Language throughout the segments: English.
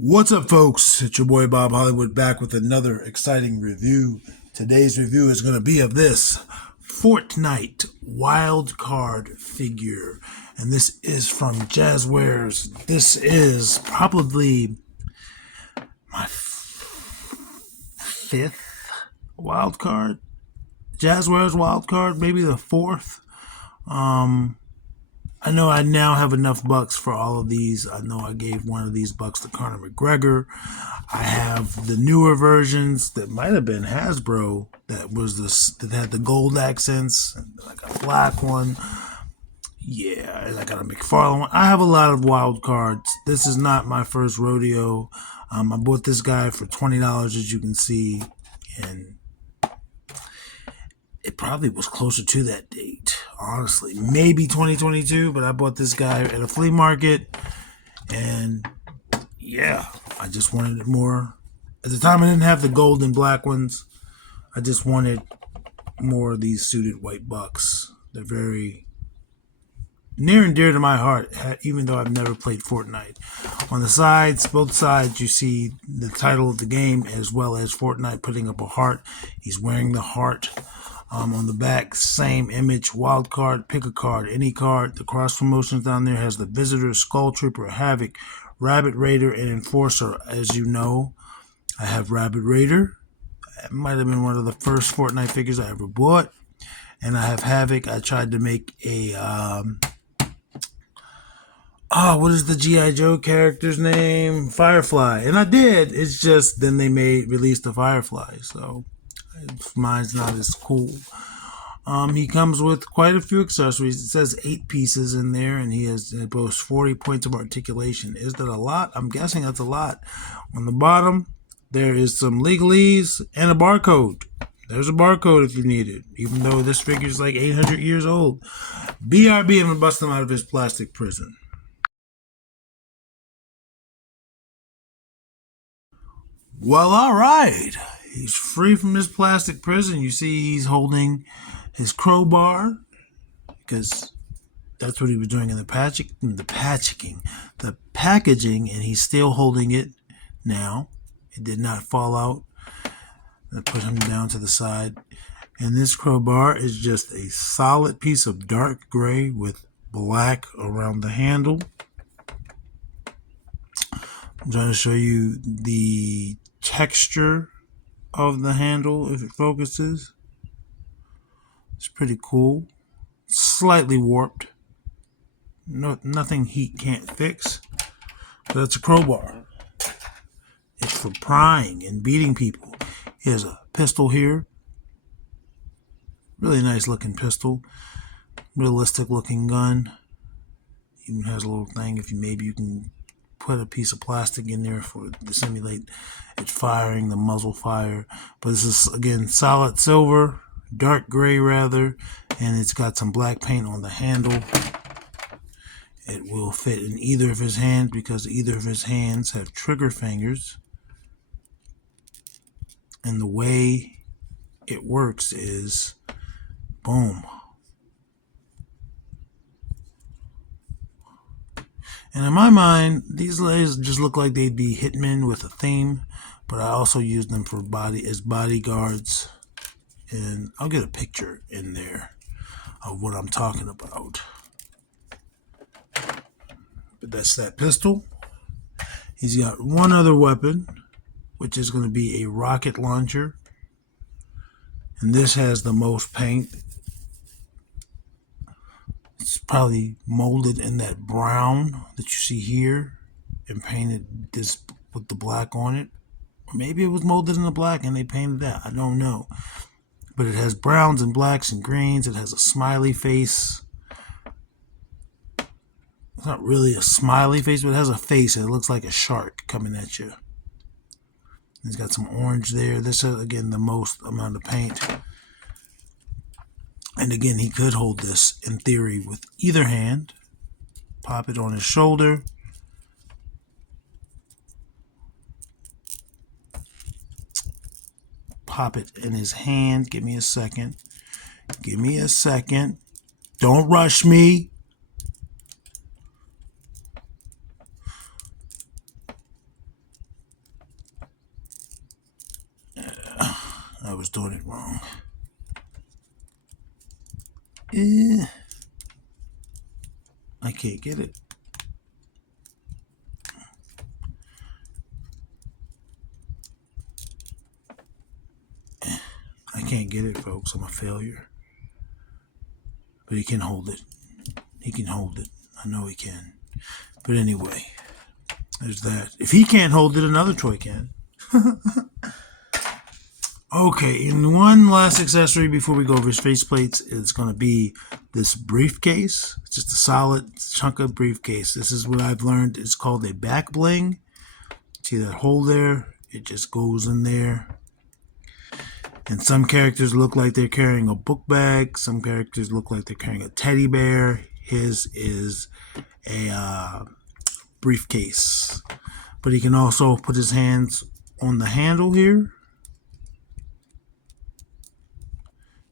What's up, folks? It's your boy Bob Hollywood back with another exciting review. Today's review is going to be of this Fortnite wild card figure, and this is from Jazwares. This is probably my fifth wild card, Jazwares wild card, maybe the fourth. I know I now have enough bucks for all of these. I know I gave one of these bucks to Conor McGregor. I have the newer versions that might have been Hasbro that had the gold accents, and I got a black one. Yeah, and I got a McFarlane one. I have a lot of wild cards. This is not my first rodeo. I bought this guy for $20, as you can see, and it probably was closer to that date, honestly. Maybe 2022, but I bought this guy at a flea market, and yeah, I just wanted more. At the time, I didn't have the gold and black ones. I just wanted more of these suited white bucks. They're very near and dear to my heart, even though I've never played Fortnite. On the sides, both sides, you see the title of the game as well as Fortnite putting up a heart. He's wearing the heart. On the back, same image, wild card, pick a card, any card. The cross promotions down there has the Visitor, Skull Trooper, Havoc, Rabbit Raider, and Enforcer. As you know, I have Rabbit Raider. It might have been one of the first Fortnite figures I ever bought. And I have Havoc. I tried to make a, what is the G.I. Joe character's name? Firefly. And I did. It's just then they released the Firefly. So mine's not as cool. He comes with quite a few accessories. It says 8 pieces in there, and it boasts 40 points of articulation. Is that a lot? I'm guessing that's a lot. On the bottom, there is some legalese and a barcode. There's a barcode if you need it, even though this figure is like 800 years old. BRB, I'm going to bust him out of his plastic prison. Well, all right. He's free from his plastic prison. You see he's holding his crowbar because that's what he was doing in the packaging, and he's still holding it now. It did not fall out. I put him down to the side. And this crowbar is just a solid piece of dark gray with black around the handle. I'm trying to show you the texture of the handle if it focuses. It's pretty cool. Slightly warped. Nothing heat can't fix. But it's a crowbar. It's for prying and beating people. Here's a pistol here. Really nice looking pistol. Realistic looking gun. Even has a little thing if you can put a piece of plastic in there to simulate it firing, the muzzle fire. But this is, again, solid silver, dark gray rather, and it's got some black paint on the handle. It will fit in either of his hands because either of his hands have trigger fingers. And the way it works is, boom. And in my mind, these legs just look like they'd be hitmen with a theme, but I also use them for as bodyguards. And I'll get a picture in there of what I'm talking about. But that's that pistol. He's got one other weapon, which is going to be a rocket launcher. And this has the most paint. It's probably molded in that brown that you see here and painted this with the black on it. Or maybe it was molded in the black and they painted that. I don't know. But it has browns and blacks and greens. It has a smiley face. It's not really a smiley face, but it has a face and it looks like a shark coming at you. It's got some orange there. This is, again, the most amount of paint. And again, he could hold this, in theory, with either hand. Pop it on his shoulder. Pop it in his hand. Give me a second. Give me a second. Don't rush me. I was doing it wrong. I can't get it. I can't get it, folks. I'm a failure. But he can hold it. He can hold it. I know he can. But anyway, there's that. If he can't hold it, another toy can. Okay, and one last accessory before we go over his faceplates is going to be this briefcase. It's just a solid chunk of briefcase. This is what I've learned. It's called a back bling. See that hole there? It just goes in there. And some characters look like they're carrying a book bag. Some characters look like they're carrying a teddy bear. His is a briefcase. But he can also put his hands on the handle here.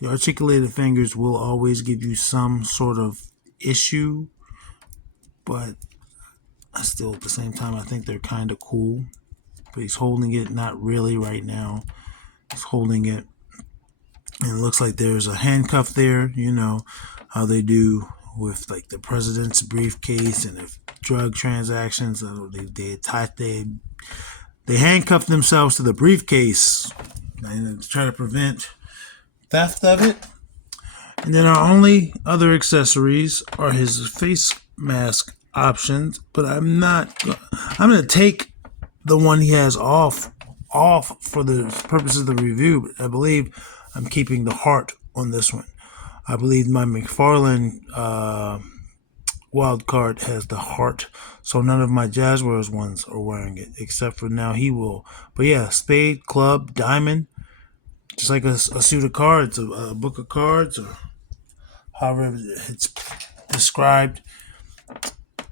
The articulated fingers will always give you some sort of issue, but I still, at the same time, I think they're kind of cool. But he's holding it, not really right now. He's holding it, and it looks like there's a handcuff there. You know how they do with like the president's briefcase and if drug transactions. They handcuff themselves to the briefcase and try to prevent theft of it. And then our only other accessories are his face mask options, but I'm going to take the one he has off for the purposes of the review. But I believe I'm keeping the heart on this one. I believe my McFarlane wild card has the heart, so none of my Jazwares ones are wearing it, except for now he will. But yeah, spade, club, diamond, just like a suit of cards, a book of cards, or however it's described.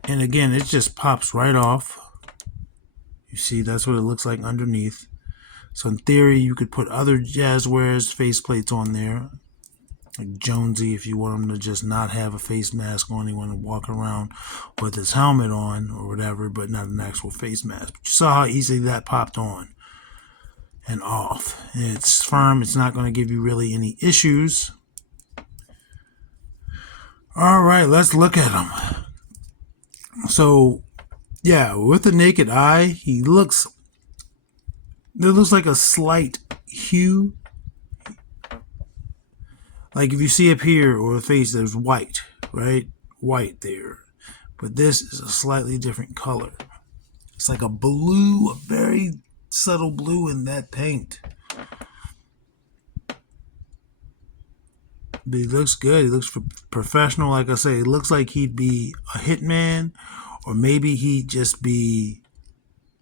And again, it just pops right off. You see, that's what it looks like underneath. So in theory, you could put other Jazwares faceplates on there, like Jonesy, if you want him to just not have a face mask on. You want to walk around with his helmet on or whatever, but not an actual face mask. But you saw how easily that popped on and off. And it's firm. It's not going to give you really any issues. All right, let's look at him. So, yeah, with the naked eye, there looks like a slight hue. Like if you see up here or the face, there's white, right? White there. But this is a slightly different color. It's like a blue, a very subtle blue in that paint. But he looks good. He looks professional. Like I say, it looks like he'd be a hitman, or maybe he'd just be,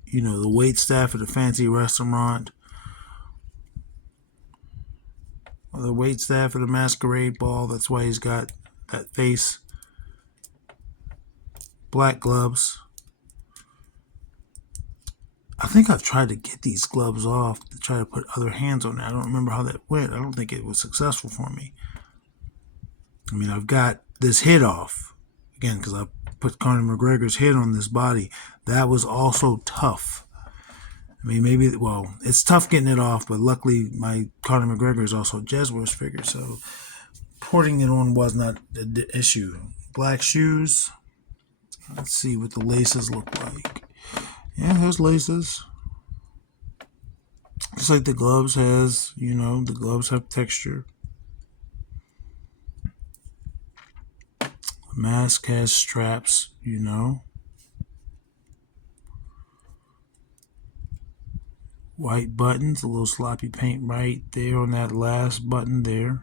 you know, the wait staff at a fancy restaurant, or the wait staff at a masquerade ball. That's why he's got that face. Black gloves. I think I've tried to get these gloves off to try to put other hands on it. I don't remember how that went. I don't think it was successful for me. I mean, I've got this head off. Again, because I put Conor McGregor's head on this body. That was also tough. I mean, it's tough getting it off, but luckily my Conor McGregor is also a Jazwares figure, so putting it on was not the issue. Black shoes. Let's see what the laces look like. Yeah, there's laces. Just like the gloves has, the gloves have texture. The mask has straps, White buttons, a little sloppy paint right there on that last button there.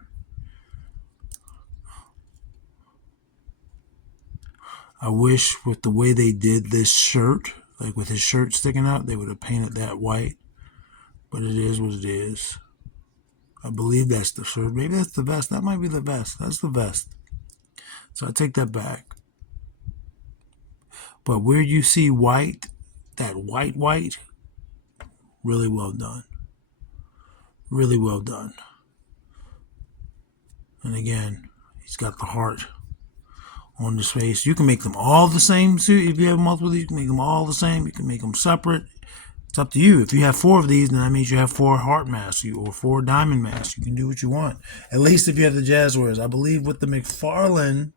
I wish with the way they did this shirt, like with his shirt sticking out, they would have painted that white. But it is what it is. I believe that's the shirt. Maybe that's the vest. That might be the vest. That's the vest. So I take that back. But where you see white, that white, really well done. Really well done. And again, he's got the heart on his face. You can make them all the same suit. If you have multiple of these, you can make them all the same. You can make them separate. It's up to you. If you have 4 of these, then that means you have 4 heart masks or 4 diamond masks. You can do what you want. At least if you have the Jazwares. I believe with the McFarlane,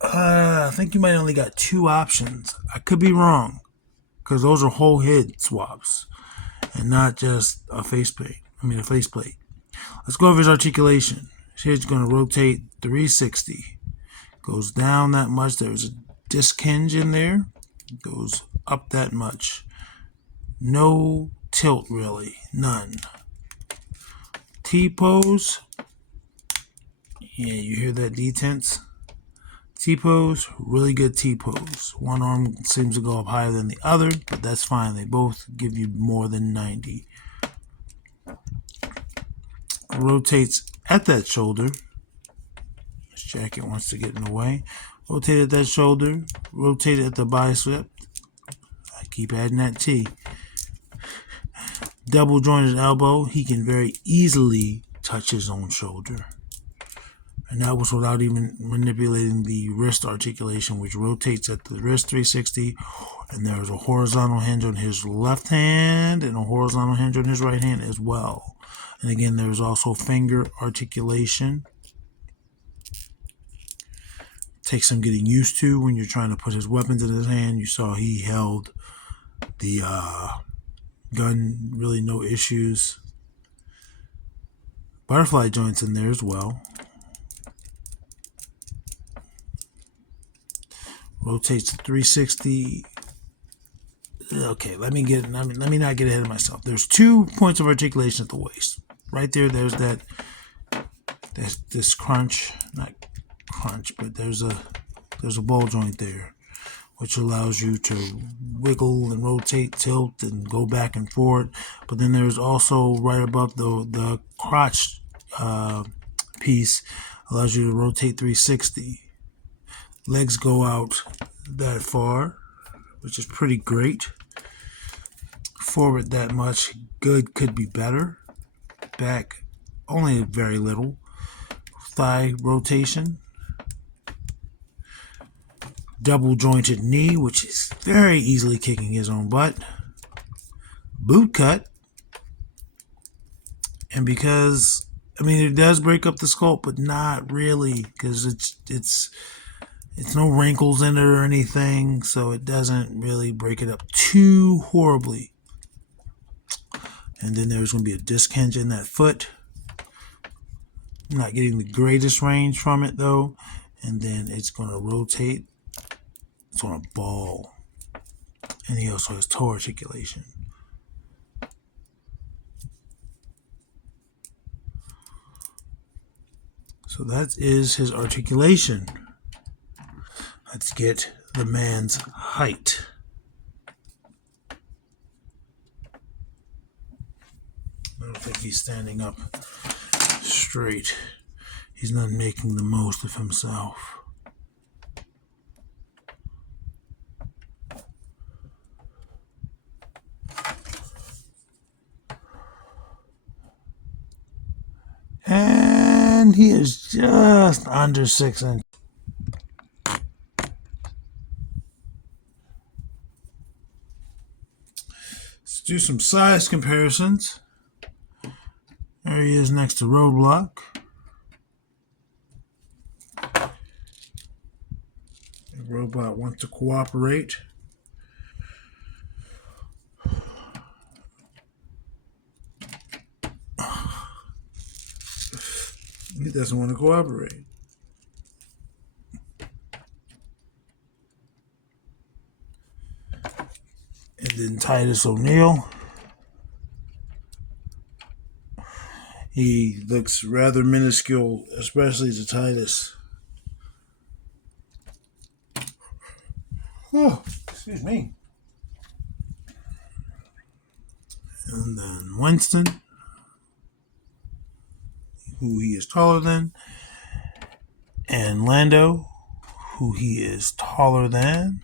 I think you might only got 2 options. I could be wrong, because those are whole head swaps and not just a faceplate. A faceplate. Let's go over his articulation. Here's going to rotate 360. Goes down that much. There's a disc hinge in there. Goes up that much. No tilt, really. None. T-pose. Yeah, you hear that detense? T-pose, really good T-pose. One arm seems to go up higher than the other, but that's fine. They both give you more than 90. Rotates at that shoulder. This jacket wants to get in the way. Rotate at that shoulder. Rotate at the bicep. I keep adding that T. Double jointed elbow. He can very easily touch his own shoulder. And that was without even manipulating the wrist articulation, which rotates at the wrist 360. And there's a horizontal hinge on his left hand and a horizontal hinge on his right hand as well. And again, there's also finger articulation. Takes some getting used to when you're trying to put his weapons in his hand. You saw he held the gun, really no issues. Butterfly joints in there as well. Rotates 360. Okay, let me not get ahead of myself. There's 2 points of articulation at the waist. Right there, there's this crunch, not crunch, but there's a ball joint there, which allows you to wiggle and rotate, tilt, and go back and forth. But then there's also right above the crotch piece, allows you to rotate 360. Legs go out that far, which is pretty great. Forward that much, good, could be better. Back, only very little. Thigh rotation. Double jointed knee, which is very easily kicking his own butt. Boot cut. And because, it does break up the sculpt, but not really, because it's no wrinkles in it or anything, so it doesn't really break it up too horribly. And then there's going to be a disc hinge in that foot. I'm not getting the greatest range from it, though. And then it's going to rotate. It's on a ball. And he also has toe articulation. So that is his articulation. Let's get the man's height. I don't think he's standing up straight. He's not making the most of himself. And he is just under 6 inches. Let's do some size comparisons. There he is next to Roadblock. Robot wants to cooperate. He doesn't want to cooperate. And then Titus O'Neil. He looks rather minuscule, especially to Titus. Oh, excuse me. And then Winston, who he is taller than. And Lando, who he is taller than.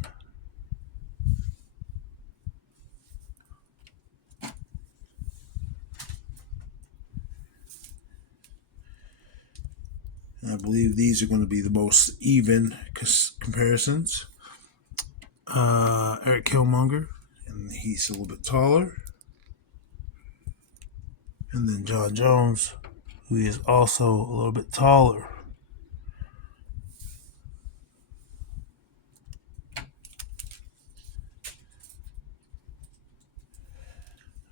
I believe these are going to be the most even comparisons. Eric Killmonger in And he's a little bit taller. And then John Jones, who is also a little bit taller.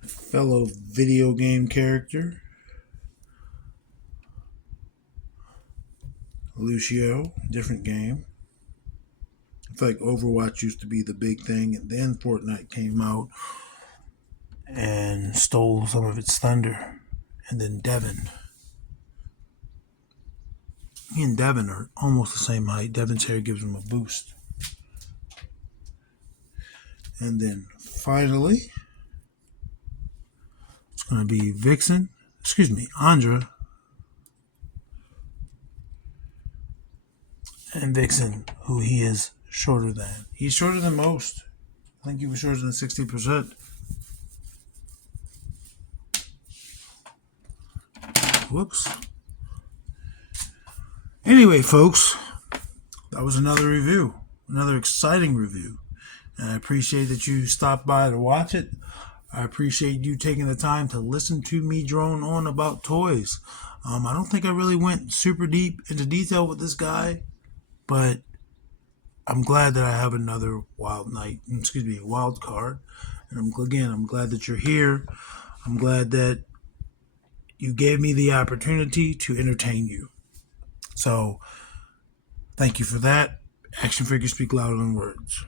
Fellow video game character, Lucio, different game. I feel like Overwatch used to be the big thing, and then Fortnite came out and stole some of its thunder. And then Devin. Me and Devin are almost the same height. Devin's hair gives him a boost. And then finally, it's going to be Andra. And Vixen, who he is shorter than. He's shorter than most. I think he was shorter than 60%. Whoops. Anyway, folks, that was another review. Another exciting review. And I appreciate that you stopped by to watch it. I appreciate you taking the time to listen to me drone on about toys. I don't think I really went super deep into detail with this guy, but I'm glad that I have another wild card. And I'm glad that you're here. I'm glad that you gave me the opportunity to entertain you. So, thank you for that. Action figures speak louder than words.